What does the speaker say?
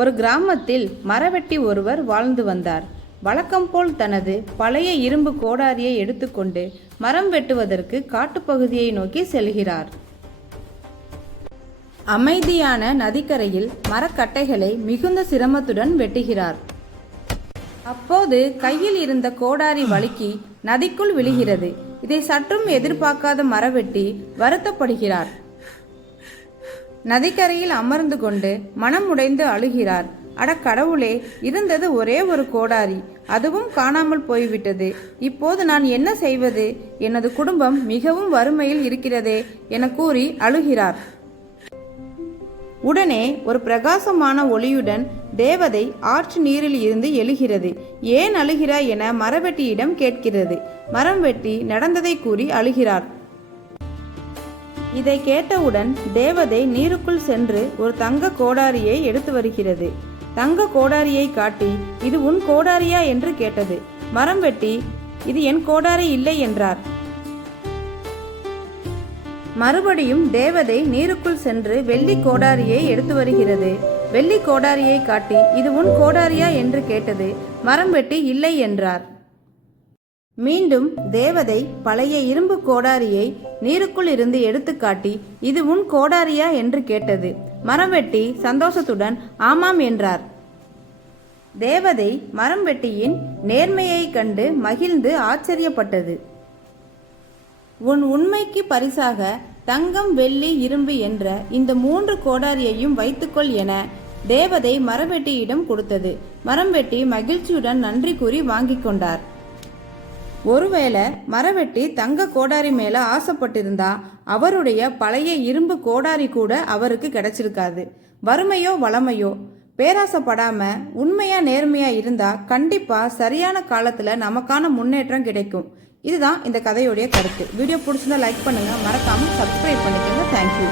ஒரு கிராமத்தில் மரவெட்டி ஒருவர் வாழ்ந்து வந்தார். வழக்கம் போல் தனது பழைய இரும்பு கோடாரியை எடுத்துக்கொண்டு மரம் வெட்டுவதற்கு காட்டுப்பகுதியை நோக்கி செல்கிறார். அமைதியான நதிக்கரையில் மரக்கட்டைகளை மிகுந்த சிரமத்துடன் வெட்டுகிறார். அப்போது கையில் இருந்த கோடாரி வழுக்கி நதிக்குள் விழுகிறது. இதை சற்றும் எதிர்பார்க்காத மரவெட்டி வருத்தப்படுகிறார். நதிக்கரையில் அமர்ந்து கொண்டு மனம் உடைந்து அழுகிறார். அட கடவுளே, இருந்தது ஒரே ஒரு கோடாரி, அதுவும் காணாமல் போய்விட்டது. இப்போது நான் என்ன செய்வது? எனது குடும்பம் மிகவும் வறுமையில் இருக்கிறதே என கூறி அழுகிறார். உடனே ஒரு பிரகாசமான ஒளியுடன் தேவதை ஆற்று நீரில் இருந்து எழுகிறது. ஏன் அழுகிறாய் என மரவெட்டியிடம் கேட்கிறது. மரம் வெட்டி நடந்ததை கூறி அழுகிறார். இதை கேட்டவுடன் தேவதை நீருக்குள் சென்று ஒரு தங்க கோடாரியை எடுத்து வருகிறது. தங்க கோடாரியை காட்டி, இது உன் கோடாரியா என்று கேட்டது. மரம் வெட்டி, இது என் கோடாரி இல்லை என்றார். மறுபடியும் தேவதை நீருக்குள் சென்று வெள்ளி கோடாரியை எடுத்து வருகிறது. வெள்ளி கோடாரியை காட்டி, இது உன் கோடாரியா என்று கேட்டது. மரம் வெட்டி இல்லை என்றார். மீண்டும் தேவதை பழைய இரும்பு கோடாரியை நீருக்குள் இருந்து எடுத்து காட்டி, இது உன் கோடாரியா என்று கேட்டது. மரம் வெட்டி சந்தோஷத்துடன் ஆமாம் என்றார். தேவதை மரம் வெட்டியின் நேர்மையை கண்டு மகிழ்ந்து ஆச்சரியப்பட்டது. உன் உண்மைக்கு பரிசாக தங்கம், வெள்ளி, இரும்பு என்ற இந்த 3 கோடாரியையும் வைத்துக்கொள் என தேவதை மரவெட்டியிடம் கொடுத்தது. மரம்வெட்டி மகிழ்ச்சியுடன் நன்றி கூறி வாங்கி கொண்டார். ஒருவேளை மரவெட்டி தங்க கோடாரி மேல ஆசைப்பட்டிருந்தா அவருடைய பழைய இரும்பு கோடாரி கூட அவருக்கு கிடைச்சிருக்காது. வறுமையோ வளமையோ பேராசைப்படாம உண்மையா நேர்மையா இருந்தா கண்டிப்பா சரியான காலத்துல நமக்கான முன்னேற்றம் கிடைக்கும். இதுதான் இந்த கதையுடைய கருத்து. வீடியோ பிடிச்சிருந்தா லைக் பண்ணுங்க, மறக்காம சப்ஸ்கிரைப் பண்ணிக்கோங்க. தேங்க்யூ.